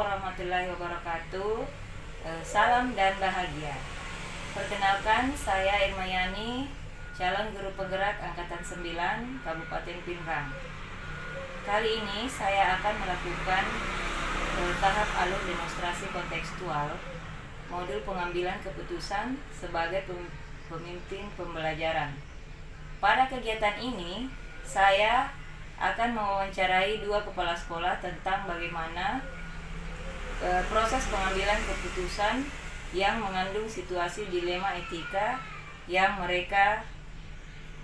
warahmatullahi wabarakatuh. Salam dan bahagia. Perkenalkan, saya Irma Yani, calon guru penggerak Angkatan 9 Kabupaten Pinrang. Kali ini saya akan melakukan tahap alur demonstrasi kontekstual modul pengambilan keputusan sebagai pemimpin pembelajaran. Pada kegiatan ini, saya akan mewawancarai 2 kepala sekolah tentang bagaimana proses pengambilan keputusan yang mengandung situasi dilema etika yang mereka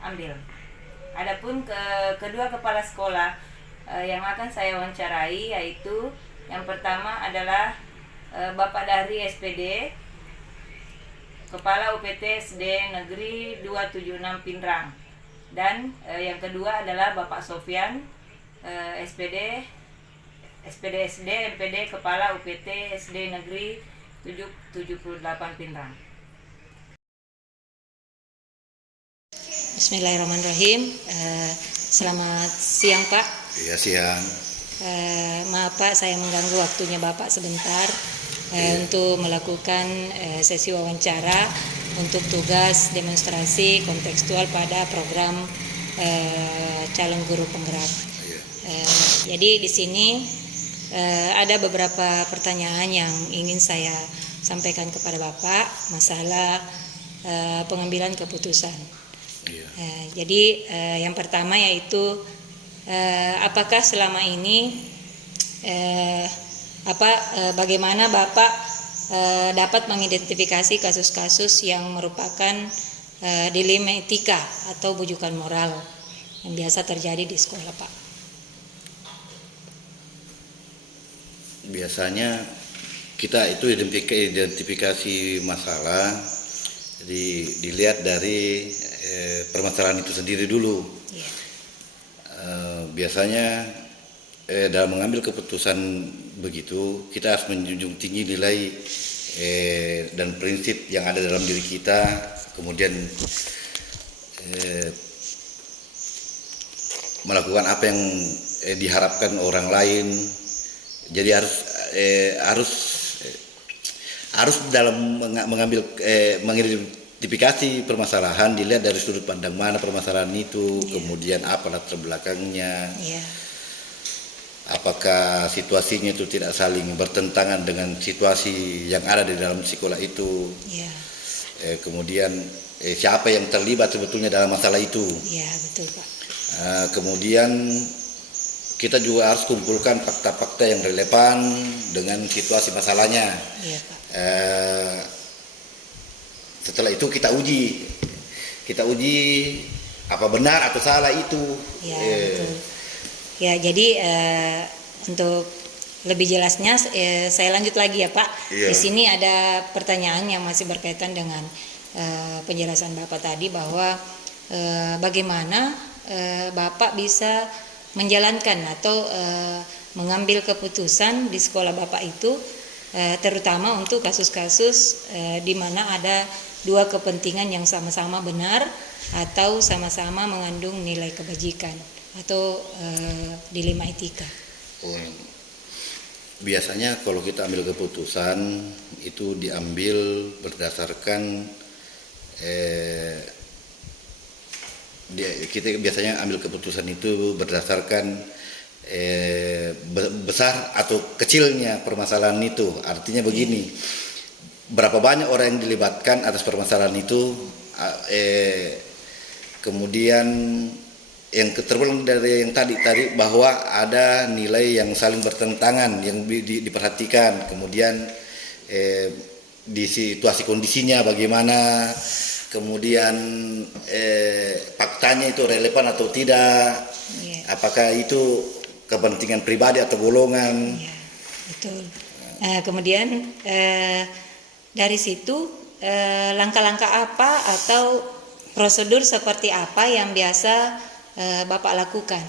ambil. Adapun kedua kepala sekolah yang akan saya wawancarai yaitu yang pertama adalah Bapak Dahri SPD, Kepala UPT SD Negeri 276 Pinrang. Dan yang kedua adalah Bapak Sofyan SPD SD MPD Kepala UPT SD Negeri 778 Pinrang. Bismillahirrahmanirrahim. Selamat siang Pak. Iya siang. Maaf Pak, saya mengganggu waktunya Bapak sebentar untuk melakukan sesi wawancara untuk tugas demonstrasi kontekstual pada program calon guru penggerak. Jadi di sini ada beberapa pertanyaan yang ingin saya sampaikan kepada Bapak masalah pengambilan keputusan. Jadi yang pertama yaitu apakah selama ini bagaimana Bapak dapat mengidentifikasi kasus-kasus yang merupakan dilema etika atau bujukan moral yang biasa terjadi di sekolah Pak? Biasanya kita itu identifikasi masalah, jadi dilihat dari permasalahan itu sendiri dulu. Biasanya dalam mengambil keputusan begitu kita harus menjunjung tinggi nilai dan prinsip yang ada dalam diri kita, kemudian melakukan apa yang diharapkan orang lain. Jadi harus dalam mengambil mengidentifikasi permasalahan dilihat dari sudut pandang mana permasalahan itu, kemudian apa latar belakangnya. Apakah situasinya itu tidak saling bertentangan dengan situasi yang ada di dalam sekolah itu. Kemudian siapa yang terlibat sebetulnya dalam masalah itu. Betul Pak. Kemudian kita juga harus kumpulkan fakta-fakta yang relevan dengan situasi masalahnya. Pak. Setelah itu kita uji apa benar atau salah itu. Betul. Jadi untuk lebih jelasnya saya lanjut lagi ya Pak. Di sini ada pertanyaan yang masih berkaitan dengan penjelasan Bapak tadi bahwa bagaimana Bapak bisa menjalankan atau mengambil keputusan di sekolah Bapak itu terutama untuk kasus-kasus di mana ada 2 kepentingan yang sama-sama benar atau sama-sama mengandung nilai kebajikan atau dilema etika. Biasanya kalau kita ambil keputusan itu diambil berdasarkan kita biasanya ambil keputusan itu berdasarkan besar atau kecilnya permasalahan itu. Artinya begini, berapa banyak orang yang dilibatkan atas permasalahan itu, kemudian yang terbelakang dari yang tadi bahwa ada nilai yang saling bertentangan yang diperhatikan, kemudian di situasi kondisinya bagaimana, kemudian faktanya itu relevan atau tidak, apakah itu kepentingan pribadi atau golongan. Betul. Kemudian dari situ langkah-langkah apa atau prosedur seperti apa yang biasa Bapak lakukan?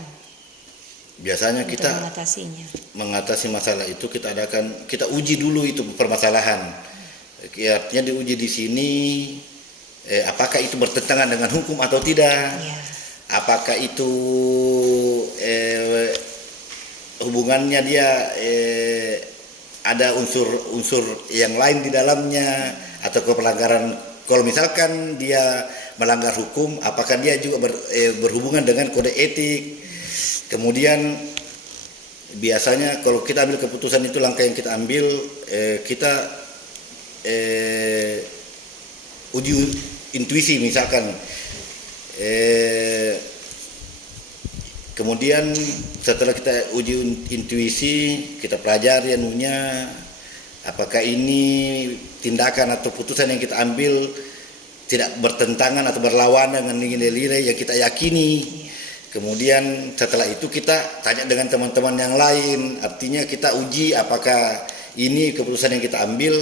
Biasanya kita mengatasi masalah itu kita uji dulu itu permasalahan. Artinya diuji di sini apakah itu bertentangan dengan hukum atau tidak. Apakah itu hubungannya dia ada unsur-unsur yang lain di dalamnya atau pelanggaran. Kalau misalkan dia melanggar hukum, apakah dia juga berhubungan dengan kode etik. Kemudian biasanya kalau kita ambil keputusan itu, langkah yang kita ambil, kita uji intuisi misalkan. Kemudian setelah kita uji intuisi, kita pelajari anunya, apakah ini tindakan atau putusan yang kita ambil tidak bertentangan atau berlawanan dengan nilai-nilai yang kita yakini. Kemudian setelah itu kita tanya dengan teman-teman yang lain, artinya kita uji apakah ini keputusan yang kita ambil,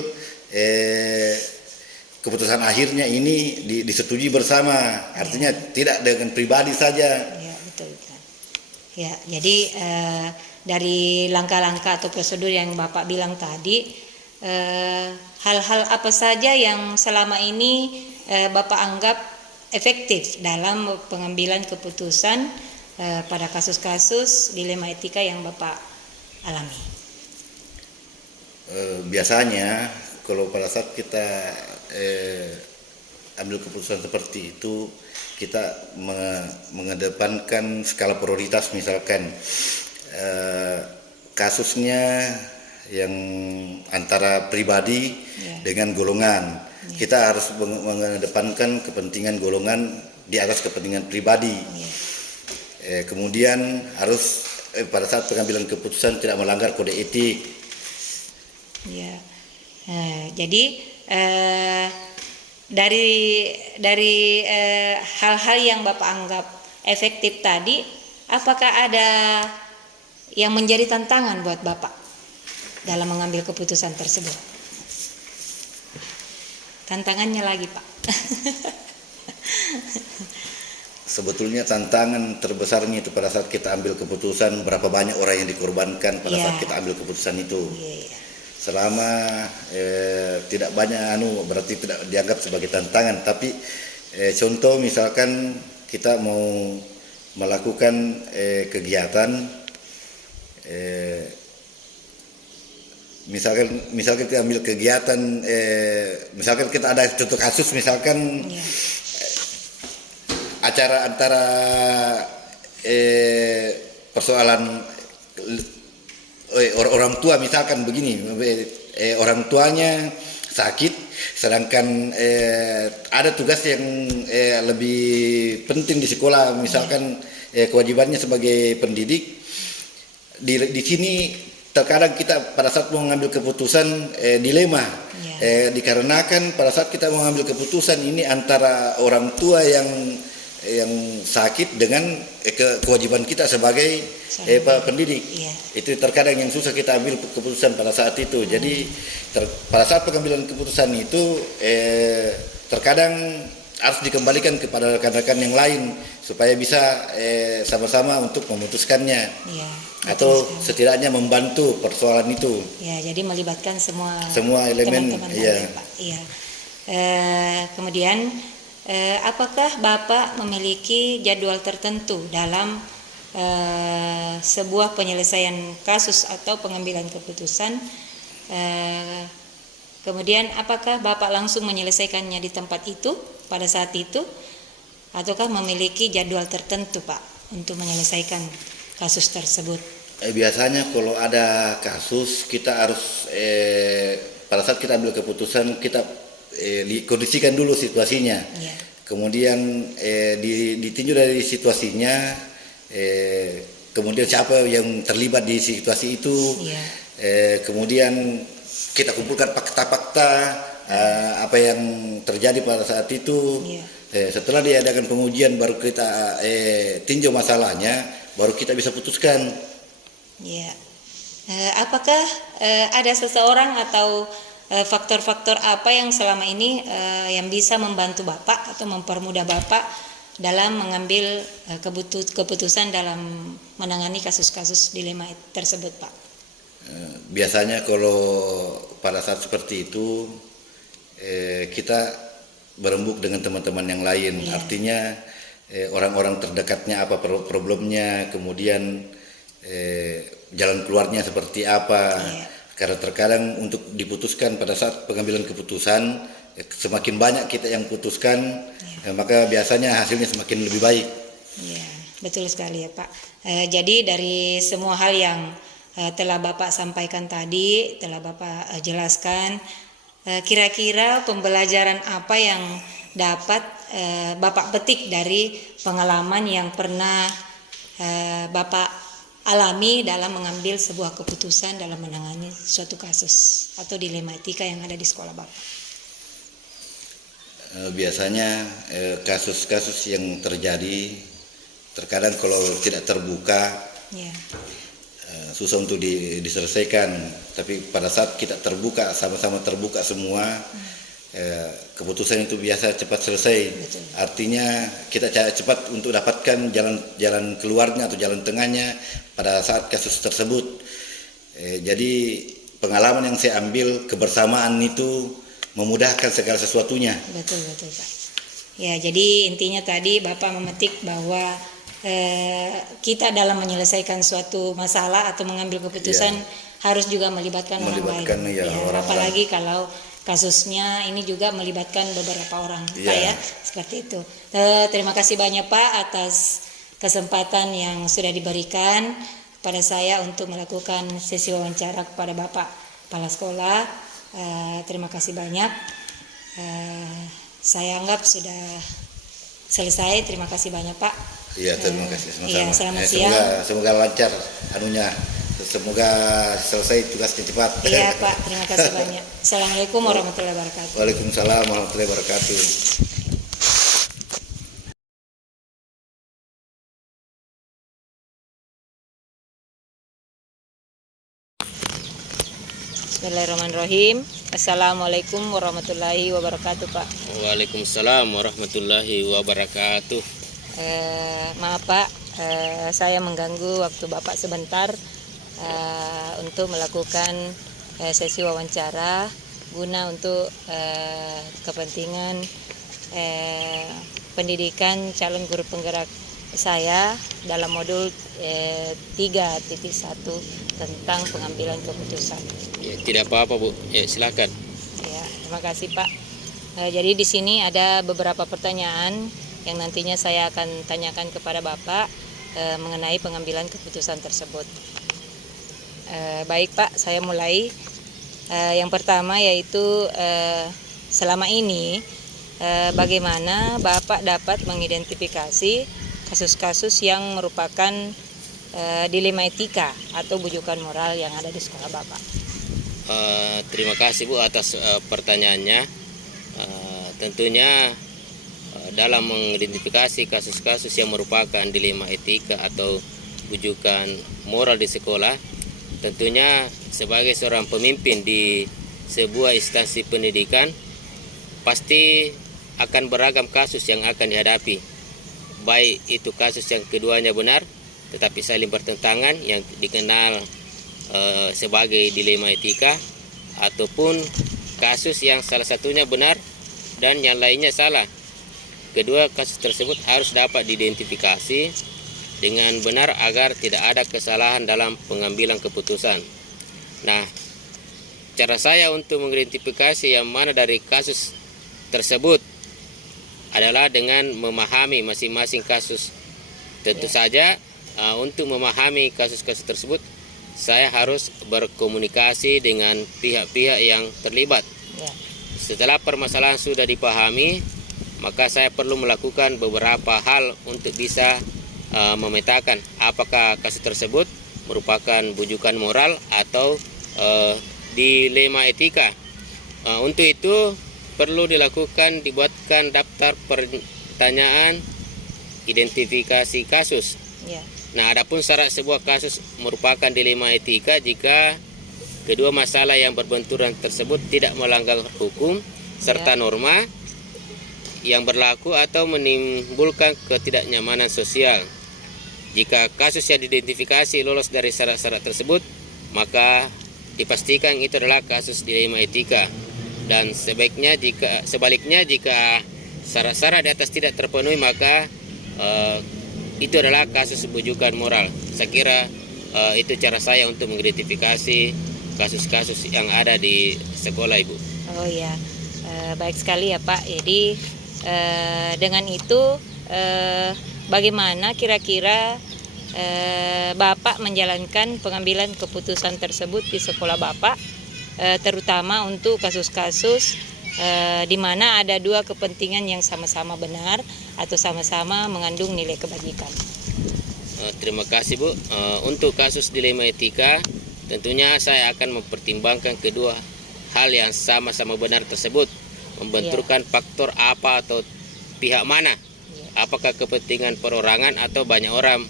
keputusan akhirnya ini disetujui bersama, artinya tidak dengan pribadi saja. Ya, betul. Ya, jadi dari langkah-langkah atau prosedur yang Bapak bilang tadi, hal-hal apa saja yang selama ini Bapak anggap efektif dalam pengambilan keputusan pada kasus-kasus dilema etika yang Bapak alami? Biasanya kalau pada saat kita ambil keputusan seperti itu, kita mengedepankan skala prioritas. Misalkan kasusnya yang antara pribadi dengan golongan, kita harus mengedepankan kepentingan golongan di atas kepentingan pribadi. Kemudian harus pada saat pengambilan keputusan tidak melanggar kode etik. Ya, jadi dari hal-hal yang Bapak anggap efektif tadi, apakah ada yang menjadi tantangan buat Bapak dalam mengambil keputusan tersebut? Tantangannya lagi, Pak. Sebetulnya tantangan terbesarnya itu pada saat kita ambil keputusan, berapa banyak orang yang dikorbankan pada saat kita ambil keputusan itu. Selama tidak banyak berarti tidak dianggap sebagai tantangan. Tapi contoh misalkan kita mau melakukan kegiatan, misalkan kita ambil kegiatan, misalkan kita ada contoh kasus, misalkan acara antara persoalan orang tua, misalkan begini, orang tuanya sakit, sedangkan ada tugas yang lebih penting di sekolah, misalkan kewajibannya sebagai pendidik. Di sini terkadang kita pada saat mau mengambil keputusan dilema, dikarenakan pada saat kita mengambil keputusan ini antara orang tua yang sakit dengan kewajiban kita sebagai pendidik. Itu terkadang yang susah kita ambil keputusan pada saat itu. Jadi pada saat pengambilan keputusan itu terkadang harus dikembalikan kepada rekan-rekan yang lain supaya bisa sama-sama untuk memutuskannya, atau setidaknya membantu persoalan itu. Ya, jadi melibatkan semua elemen. Teman-teman Pak. Kemudian apakah Bapak memiliki jadwal tertentu dalam sebuah penyelesaian kasus atau pengambilan keputusan? Kemudian apakah Bapak langsung menyelesaikannya di tempat itu pada saat itu, ataukah memiliki jadwal tertentu, Pak, untuk menyelesaikan kasus tersebut? Biasanya kalau ada kasus, kita harus pada saat kita ambil keputusan, kita kondisikan dulu situasinya. Kemudian ditinjau dari situasinya, kemudian siapa yang terlibat di situasi itu, kemudian kita kumpulkan fakta-fakta apa yang terjadi pada saat itu. Setelah diadakan pengujian, baru kita tinjau masalahnya, baru kita bisa putuskan. Apakah ada seseorang atau faktor-faktor apa yang selama ini yang bisa membantu Bapak atau mempermudah Bapak dalam mengambil keputusan dalam menangani kasus-kasus dilema tersebut, Pak? Biasanya kalau pada saat seperti itu kita berembuk dengan teman-teman yang lain. Artinya orang-orang terdekatnya apa problemnya, kemudian jalan keluarnya seperti apa. Karena terkadang untuk diputuskan pada saat pengambilan keputusan, semakin banyak kita yang putuskan, maka biasanya hasilnya semakin lebih baik. Ya, betul sekali ya Pak. Jadi dari semua hal yang telah Bapak sampaikan tadi, telah Bapak jelaskan, kira-kira pembelajaran apa yang dapat Bapak petik dari pengalaman yang pernah Bapak alami dalam mengambil sebuah keputusan dalam menangani suatu kasus atau dilema etika yang ada di sekolah Bapak? Biasanya kasus-kasus yang terjadi terkadang kalau tidak terbuka susah untuk diselesaikan, tapi pada saat kita terbuka, sama-sama terbuka semua, keputusan itu biasa cepat selesai. Betul. Artinya kita cepat untuk dapatkan jalan keluarnya atau jalan tengahnya pada saat kasus tersebut. Jadi pengalaman yang saya ambil, kebersamaan itu memudahkan segala sesuatunya. Betul Pak. Ya, jadi intinya tadi Bapak memetik bahwa kita dalam menyelesaikan suatu masalah atau mengambil keputusan harus juga melibatkan orang lain. Apalagi kalau kasusnya ini juga melibatkan beberapa orang, Pak ya, seperti itu. Terima kasih banyak Pak atas kesempatan yang sudah diberikan pada saya untuk melakukan sesi wawancara kepada Bapak Kepala Sekolah. Terima kasih banyak. Saya anggap sudah selesai. Terima kasih banyak Pak. Iya, terima kasih. Iya, selamat siang. Semoga lancar anunya. Semoga selesai tugasnya cepat. Iya Pak, terima kasih banyak. Assalamualaikum warahmatullahi wabarakatuh. Waalaikumsalam warahmatullahi wabarakatuh. Bismillahirrahmanirrahim. Assalamualaikum warahmatullahi wabarakatuh Pak. Waalaikumsalam warahmatullahi wabarakatuh. Maaf Pak, saya mengganggu waktu Bapak sebentar untuk melakukan sesi wawancara guna untuk kepentingan pendidikan calon guru penggerak saya dalam modul 3.1 tentang pengambilan keputusan. Ya, tidak apa-apa Bu, ya silakan. Ya, terima kasih Pak. Jadi di sini ada beberapa pertanyaan yang nantinya saya akan tanyakan kepada Bapak mengenai pengambilan keputusan tersebut. Baik Pak, saya mulai. Yang pertama yaitu selama ini bagaimana Bapak dapat mengidentifikasi kasus-kasus yang merupakan dilema etika atau bujukan moral yang ada di sekolah Bapak? Terima kasih Bu atas pertanyaannya. Tentunya dalam mengidentifikasi kasus-kasus yang merupakan dilema etika atau bujukan moral di sekolah, tentunya sebagai seorang pemimpin di sebuah instansi pendidikan pasti akan beragam kasus yang akan dihadapi, baik itu kasus yang keduanya benar tetapi saling bertentangan yang dikenal sebagai dilema etika, ataupun kasus yang salah satunya benar dan yang lainnya salah. Kedua kasus tersebut harus dapat diidentifikasi dengan benar agar tidak ada kesalahan dalam pengambilan keputusan. Nah, cara saya untuk mengidentifikasi yang mana dari kasus tersebut adalah dengan memahami masing-masing kasus. Tentu saja untuk memahami kasus-kasus tersebut saya harus berkomunikasi dengan pihak-pihak yang terlibat. Setelah permasalahan sudah dipahami, maka saya perlu melakukan beberapa hal untuk bisa memetakan apakah kasus tersebut merupakan bujukan moral atau dilema etika. Untuk itu perlu dibuatkan daftar pertanyaan identifikasi kasus. Nah, adapun syarat sebuah kasus merupakan dilema etika jika kedua masalah yang berbenturan tersebut tidak melanggar hukum serta norma yang berlaku atau menimbulkan ketidaknyamanan sosial. Jika kasus yang diidentifikasi lolos dari syarat-syarat tersebut, maka dipastikan itu adalah kasus dilema etika. Dan sebaliknya jika syarat-syarat di atas tidak terpenuhi, maka itu adalah kasus bujukan moral. Saya kira itu cara saya untuk mengidentifikasi kasus-kasus yang ada di sekolah, Ibu. Oh ya, baik sekali ya Pak. Jadi dengan itu bagaimana kira-kira Bapak menjalankan pengambilan keputusan tersebut di sekolah Bapak, terutama untuk kasus-kasus di mana ada dua kepentingan yang sama-sama benar atau sama-sama mengandung nilai kebajikan. Terima kasih Bu. Untuk kasus dilema etika, tentunya saya akan mempertimbangkan kedua hal yang sama-sama benar tersebut, membenturkan faktor apa atau pihak mana, apakah kepentingan perorangan atau banyak orang,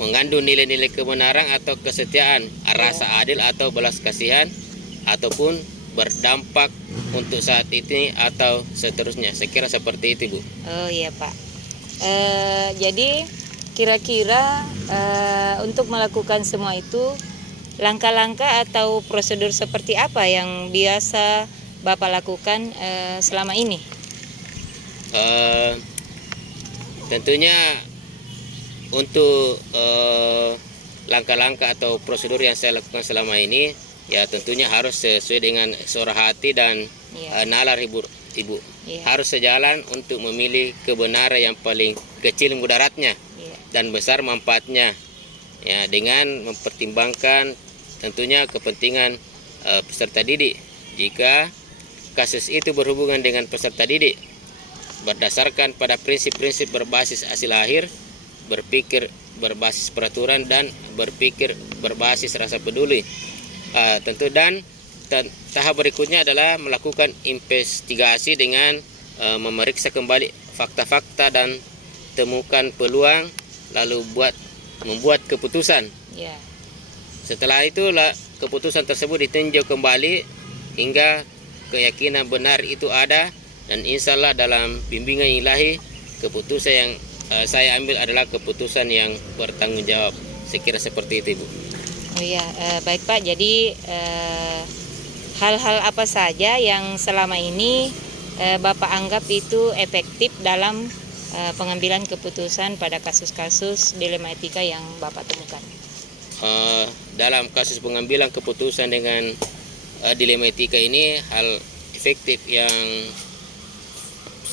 mengandung nilai-nilai kebenaran atau kesetiaan, rasa adil atau belas kasihan, ataupun berdampak untuk saat ini atau seterusnya. Saya kira seperti itu, Bu. Oh iya Pak. Jadi kira-kira untuk melakukan semua itu, langkah-langkah atau prosedur seperti apa yang biasa Bapak lakukan selama ini? Tentunya untuk langkah-langkah atau prosedur yang saya lakukan selama ini, ya tentunya harus sesuai dengan suara hati dan nalar Ibu. Harus sejalan untuk memilih kebenaran yang paling kecil mudaratnya dan besar manfaatnya, ya, dengan mempertimbangkan tentunya kepentingan peserta didik. Jika kasus itu berhubungan dengan peserta didik, berdasarkan pada prinsip-prinsip berbasis hasil akhir, berpikir berbasis peraturan, dan berpikir berbasis rasa peduli. Tentu dan tahap berikutnya adalah melakukan investigasi dengan memeriksa kembali fakta-fakta dan temukan peluang, lalu membuat keputusan. Setelah itu keputusan tersebut ditinjau kembali hingga keyakinan benar itu ada, dan insya Allah dalam bimbingan ilahi keputusan yang saya ambil adalah keputusan yang bertanggung jawab. Saya kira seperti itu, Ibu. Oh iya, baik Pak. Jadi hal-hal apa saja yang selama ini Bapak anggap itu efektif dalam pengambilan keputusan pada kasus-kasus dilema etika yang Bapak temukan? Dalam kasus pengambilan keputusan dengan dilema etika ini, hal efektif yang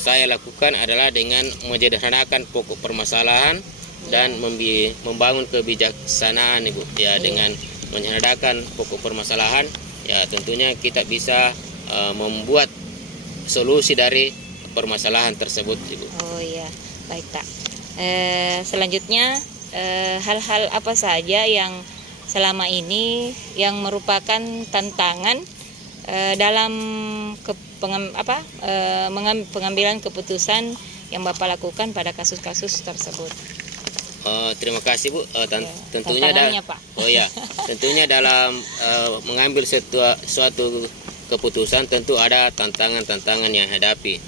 saya lakukan adalah dengan menyederhanakan pokok permasalahan dan membangun kebijaksanaan, Ibu. Ya, dengan menyederhanakan pokok permasalahan, ya tentunya kita bisa membuat solusi dari permasalahan tersebut, Ibu. Oh iya, baik Pak. Selanjutnya hal-hal apa saja yang selama ini yang merupakan tantangan dalam pengambilan keputusan yang Bapak lakukan pada kasus-kasus tersebut? Terima kasih Bu. Tentunya Pak. Tentunya dalam mengambil suatu keputusan tentu ada tantangan-tantangan yang hadapi.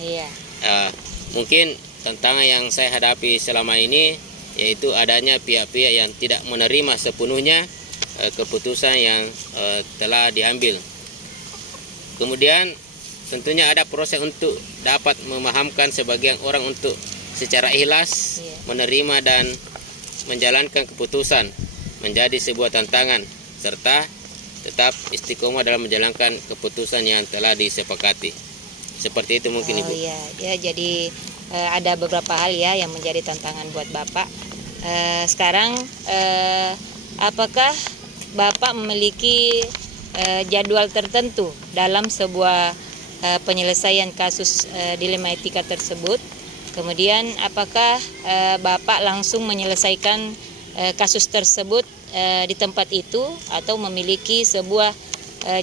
Mungkin tantangan yang saya hadapi selama ini yaitu adanya pihak-pihak yang tidak menerima sepenuhnya keputusan yang telah diambil. Kemudian tentunya ada proses untuk dapat memahamkan sebagian orang untuk secara ikhlas menerima dan menjalankan keputusan menjadi sebuah tantangan, serta tetap istiqomah dalam menjalankan keputusan yang telah disepakati. Seperti itu mungkin, Ibu. Jadi ada beberapa hal ya yang menjadi tantangan buat Bapak. Sekarang apakah Bapak memiliki jadwal tertentu dalam sebuah penyelesaian kasus dilema etika tersebut? Kemudian apakah Bapak langsung menyelesaikan kasus tersebut di tempat itu atau memiliki sebuah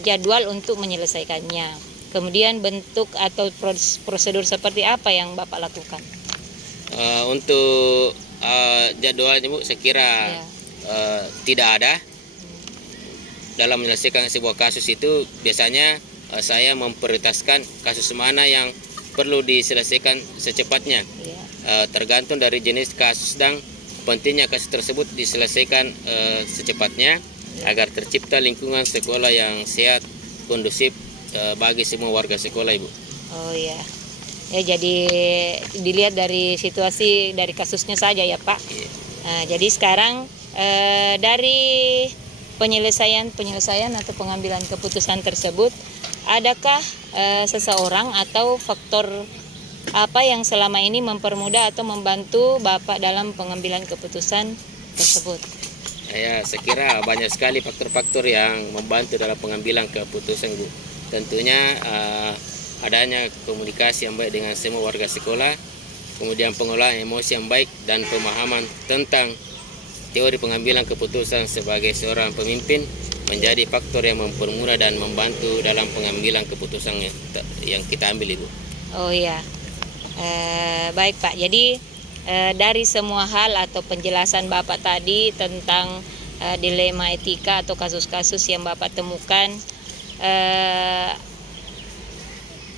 jadwal untuk menyelesaikannya? Kemudian bentuk atau prosedur seperti apa yang Bapak lakukan? Untuk jadwalnya, Bu, saya kira tidak ada. Dalam menyelesaikan sebuah kasus itu biasanya saya memprioritaskan kasus mana yang perlu diselesaikan secepatnya. Tergantung dari jenis kasus dan pentingnya kasus tersebut diselesaikan secepatnya agar tercipta lingkungan sekolah yang sehat, kondusif bagi semua warga sekolah, Ibu. Oh iya. Ya, jadi dilihat dari situasi dari kasusnya saja ya Pak. Nah, jadi sekarang dari penyelesaian atau pengambilan keputusan tersebut, adakah seseorang atau faktor apa yang selama ini mempermudah atau membantu Bapak dalam pengambilan keputusan tersebut? Ya, saya kira banyak sekali faktor-faktor yang membantu dalam pengambilan keputusan, Bu. Tentunya adanya komunikasi yang baik dengan semua warga sekolah, kemudian pengelolaan emosi yang baik dan pemahaman tentang teori pengambilan keputusan sebagai seorang pemimpin menjadi faktor yang mempermudah dan membantu dalam pengambilan keputusan yang kita ambil, Ibu. Oh iya. Baik Pak, jadi dari semua hal atau penjelasan Bapak tadi tentang dilema etika atau kasus-kasus yang Bapak temukan,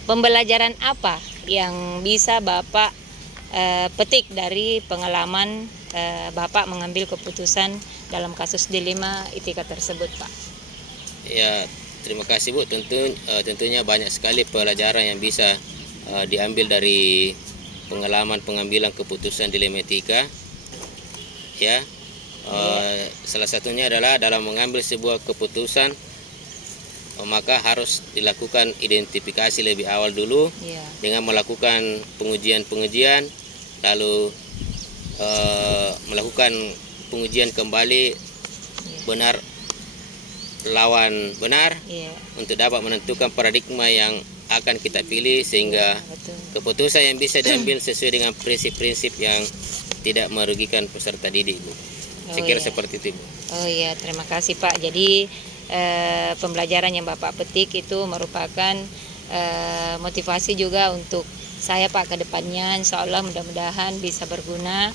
pembelajaran apa yang bisa Bapak petik dari pengalaman Bapak mengambil keputusan dalam kasus dilema etika tersebut, Pak? Ya, terima kasih, Bu. Tentunya banyak sekali pelajaran yang bisa diambil dari pengalaman pengambilan keputusan dilema etika. Ya, salah satunya adalah dalam mengambil sebuah keputusan, maka harus dilakukan identifikasi lebih awal dulu dengan melakukan pengujian, lalu melakukan pengujian kembali benar lawan benar untuk dapat menentukan paradigma yang akan kita pilih, sehingga keputusan yang bisa diambil sesuai dengan prinsip-prinsip yang tidak merugikan peserta didik, Bu. Saya kira seperti itu, Bu. Oh iya, terima kasih Pak. Jadi pembelajaran yang Bapak petik itu merupakan motivasi juga untuk saya Pak ke depannya. Insya Allah mudah-mudahan bisa berguna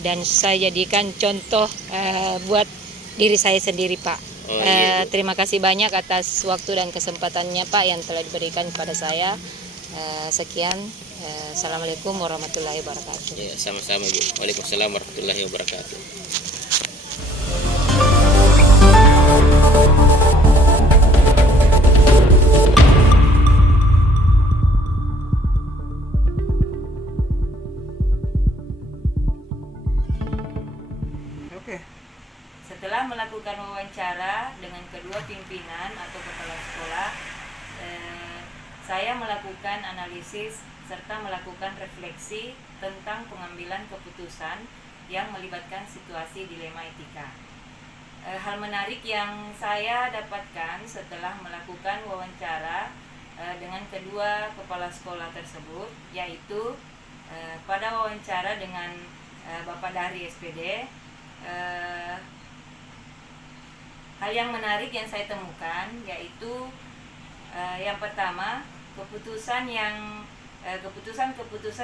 dan saya jadikan contoh buat diri saya sendiri, Pak. Terima kasih banyak atas waktu dan kesempatannya Pak yang telah diberikan kepada saya. Sekian. Assalamualaikum warahmatullahi wabarakatuh. Ya, sama-sama, Bu. Waalaikumsalam warahmatullahi wabarakatuh. Setelah melakukan wawancara dengan kedua pimpinan atau kepala sekolah, saya melakukan analisis serta melakukan refleksi tentang pengambilan keputusan yang melibatkan situasi dilema etika. Hal menarik yang saya dapatkan setelah melakukan wawancara dengan kedua kepala sekolah tersebut, yaitu pada wawancara dengan Bapak Dari SPD, hal yang menarik yang saya temukan yaitu yang pertama, keputusan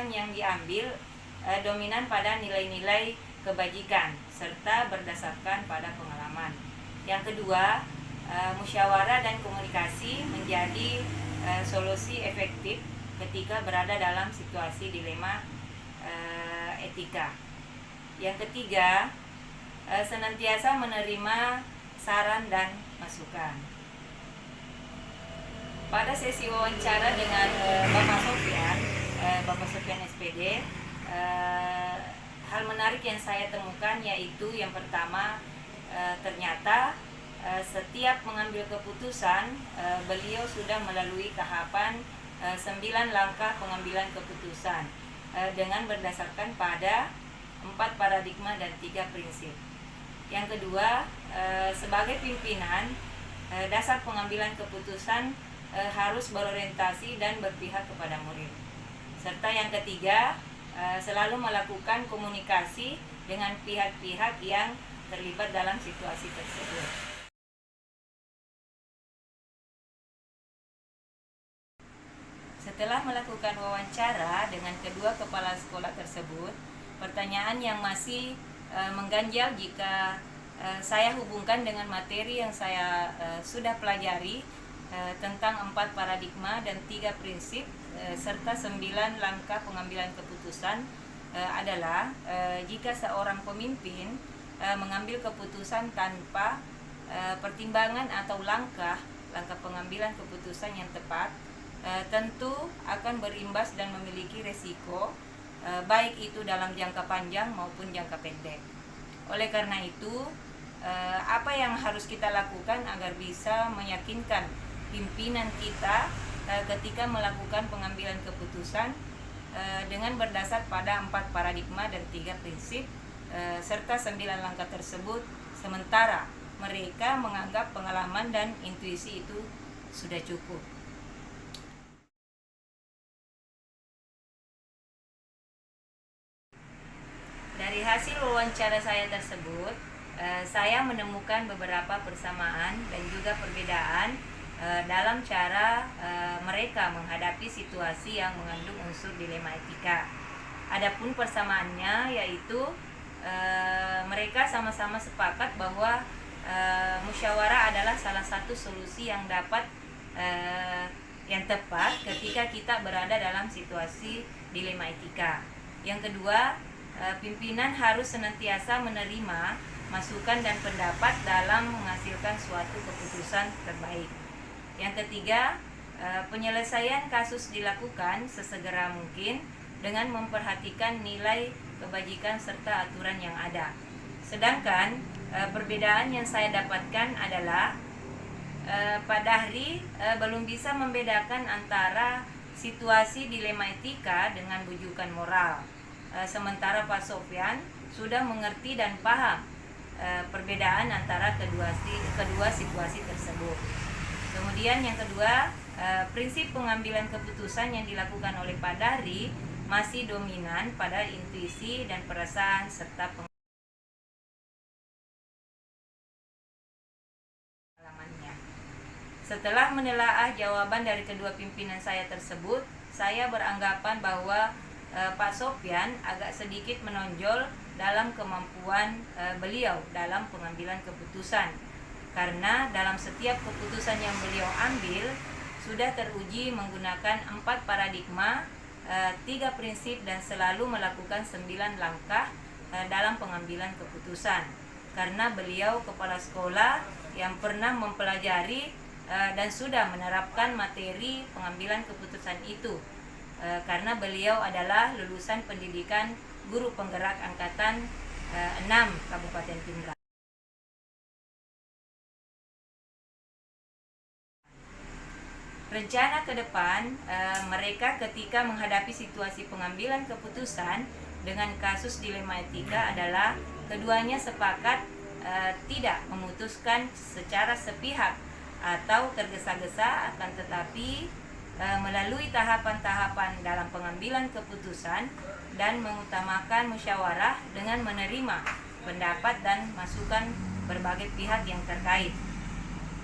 yang diambil dominan pada nilai-nilai kebajikan serta berdasarkan pada pengalaman. Yang kedua, musyawarah dan komunikasi menjadi solusi efektif ketika berada dalam situasi dilema etika. Yang ketiga, senantiasa menerima saran dan masukan. Pada sesi wawancara dengan Bapak Sofian SPD, hal menarik yang saya temukan yaitu yang pertama, ternyata setiap mengambil keputusan beliau sudah melalui tahapan 9 langkah pengambilan keputusan dengan berdasarkan pada 4 paradigma dan 3 prinsip. Yang kedua, sebagai pimpinan, dasar pengambilan keputusan harus berorientasi dan berpihak kepada murid. Serta yang ketiga, selalu melakukan komunikasi dengan pihak-pihak yang terlibat dalam situasi tersebut. Setelah melakukan wawancara dengan kedua kepala sekolah tersebut, pertanyaan yang masih mengganjal jika saya hubungkan dengan materi yang saya sudah pelajari tentang 4 paradigma dan 3 prinsip serta 9 langkah pengambilan keputusan adalah jika seorang pemimpin mengambil keputusan tanpa pertimbangan atau langkah pengambilan keputusan yang tepat, tentu akan berimbas dan memiliki resiko baik itu dalam jangka panjang maupun jangka pendek. Oleh karena itu, apa yang harus kita lakukan agar bisa meyakinkan pimpinan kita ketika melakukan pengambilan keputusan dengan berdasar pada 4 paradigma dan 3 prinsip serta 9 langkah tersebut, sementara mereka menganggap pengalaman dan intuisi itu sudah cukup. Dari hasil wawancara saya tersebut, saya menemukan beberapa persamaan dan juga perbedaan dalam cara mereka menghadapi situasi yang mengandung unsur dilema etika. Adapun persamaannya yaitu mereka sama-sama sepakat bahwa musyawarah adalah salah satu solusi yang dapat yang tepat ketika kita berada dalam situasi dilema etika. Yang kedua, pimpinan harus senantiasa menerima masukan dan pendapat dalam menghasilkan suatu keputusan terbaik. Yang ketiga, penyelesaian kasus dilakukan sesegera mungkin dengan memperhatikan nilai kebajikan serta aturan yang ada. Sedangkan perbedaan yang saya dapatkan adalah Pak Dahri belum bisa membedakan antara situasi dilema etika dengan bujukan moral. Sementara Pak Sofyan sudah mengerti dan paham perbedaan antara kedua situasi tersebut. Kemudian yang kedua, prinsip pengambilan keputusan yang dilakukan oleh Pak Dahri masih dominan pada intuisi dan perasaan serta pengalamannya. Setelah menelaah jawaban dari kedua pimpinan saya tersebut, saya beranggapan bahwa Pak Sofyan agak sedikit menonjol dalam kemampuan beliau dalam pengambilan keputusan, karena dalam setiap keputusan yang beliau ambil sudah teruji menggunakan 4 paradigma, 3 prinsip dan selalu melakukan 9 langkah dalam pengambilan keputusan, karena beliau kepala sekolah yang pernah mempelajari dan sudah menerapkan materi pengambilan keputusan itu, karena beliau adalah lulusan pendidikan guru penggerak angkatan 6 Kabupaten Pindrang. Rencana ke depan mereka ketika menghadapi situasi pengambilan keputusan dengan kasus dilema etika adalah keduanya sepakat tidak memutuskan secara sepihak atau tergesa-gesa, akan tetapi melalui tahapan-tahapan dalam pengambilan keputusan dan mengutamakan musyawarah dengan menerima pendapat dan masukan berbagai pihak yang terkait.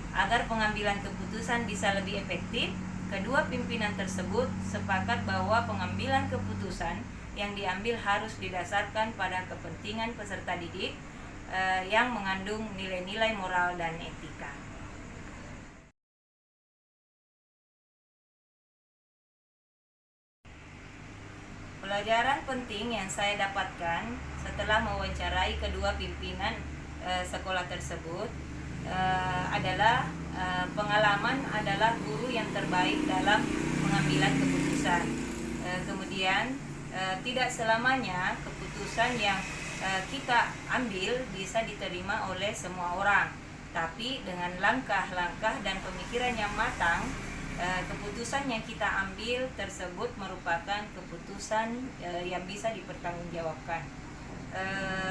Agar pengambilan keputusan bisa lebih efektif, kedua pimpinan tersebut sepakat bahwa pengambilan keputusan yang diambil harus didasarkan pada kepentingan peserta didik yang mengandung nilai-nilai moral dan etika. Pelajaran penting yang saya dapatkan setelah mewawancarai kedua pimpinan sekolah tersebut adalah pengalaman adalah guru yang terbaik dalam pengambilan keputusan. Kemudian tidak selamanya keputusan yang kita ambil bisa diterima oleh semua orang, tapi dengan langkah-langkah dan pemikiran yang matang, keputusan yang kita ambil tersebut merupakan keputusan yang bisa dipertanggungjawabkan.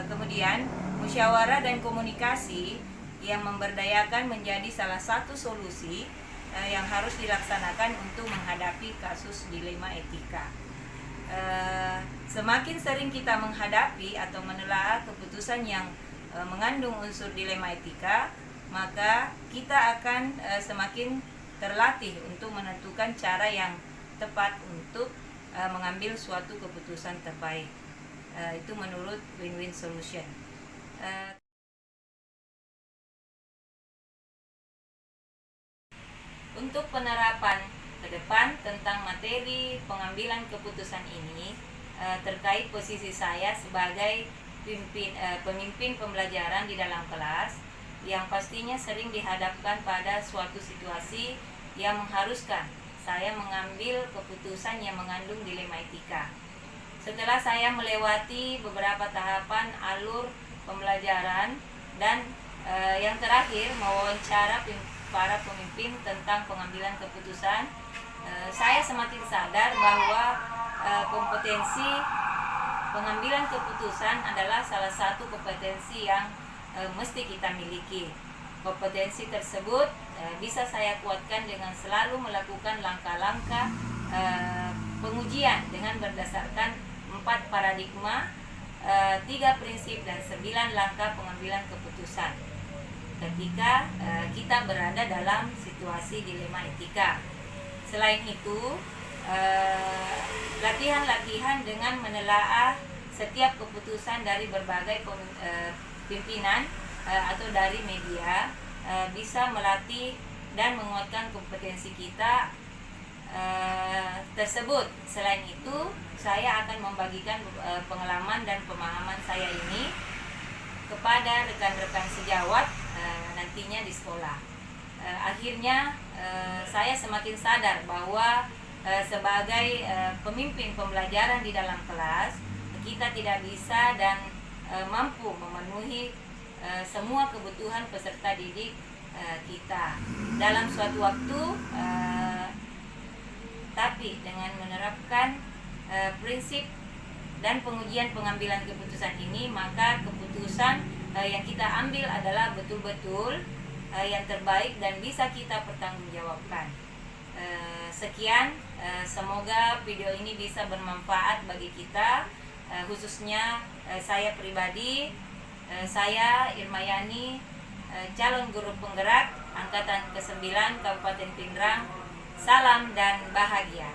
Kemudian musyawarah dan komunikasi yang memberdayakan menjadi salah satu solusi yang harus dilaksanakan untuk menghadapi kasus dilema etika. Semakin sering kita menghadapi atau menelaah keputusan yang mengandung unsur dilema etika, maka kita akan semakin terlatih untuk menentukan cara yang tepat untuk mengambil suatu keputusan terbaik. Itu menurut win-win solution. Untuk penerapan ke depan tentang materi pengambilan keputusan ini terkait posisi saya sebagai pemimpin pembelajaran di dalam kelas yang pastinya sering dihadapkan pada suatu situasi yang mengharuskan saya mengambil keputusan yang mengandung dilema etika. Setelah saya melewati beberapa tahapan alur pembelajaran dan Yang terakhir, mewawancara para pemimpin tentang pengambilan keputusan. Saya semakin sadar bahwa kompetensi pengambilan keputusan adalah salah satu kompetensi yang mesti kita miliki. Kompetensi tersebut bisa saya kuatkan dengan selalu melakukan langkah-langkah pengujian dengan berdasarkan 4 paradigma, 3 prinsip dan 9 langkah pengambilan keputusan ketika kita berada dalam situasi dilema etika. Selain itu, latihan-latihan dengan menelaah setiap keputusan dari berbagai pimpinan atau dari media bisa melatih dan menguatkan kompetensi kita tersebut. Selain itu, saya akan membagikan pengalaman dan pemahaman saya ini kepada rekan-rekan sejawat nantinya di sekolah. Akhirnya saya semakin sadar bahwa sebagai pemimpin pembelajaran di dalam kelas, kita tidak bisa dan mampu memenuhi semua kebutuhan peserta didik kita dalam suatu waktu, tapi dengan menerapkan prinsip dan pengujian pengambilan keputusan ini, maka keputusan yang kita ambil adalah betul-betul yang terbaik dan bisa kita pertanggungjawabkan. Sekian, semoga video ini bisa bermanfaat bagi kita, khususnya saya pribadi. Saya Irmayani, calon guru penggerak angkatan ke-9 Kabupaten Pindrang. Salam dan bahagia.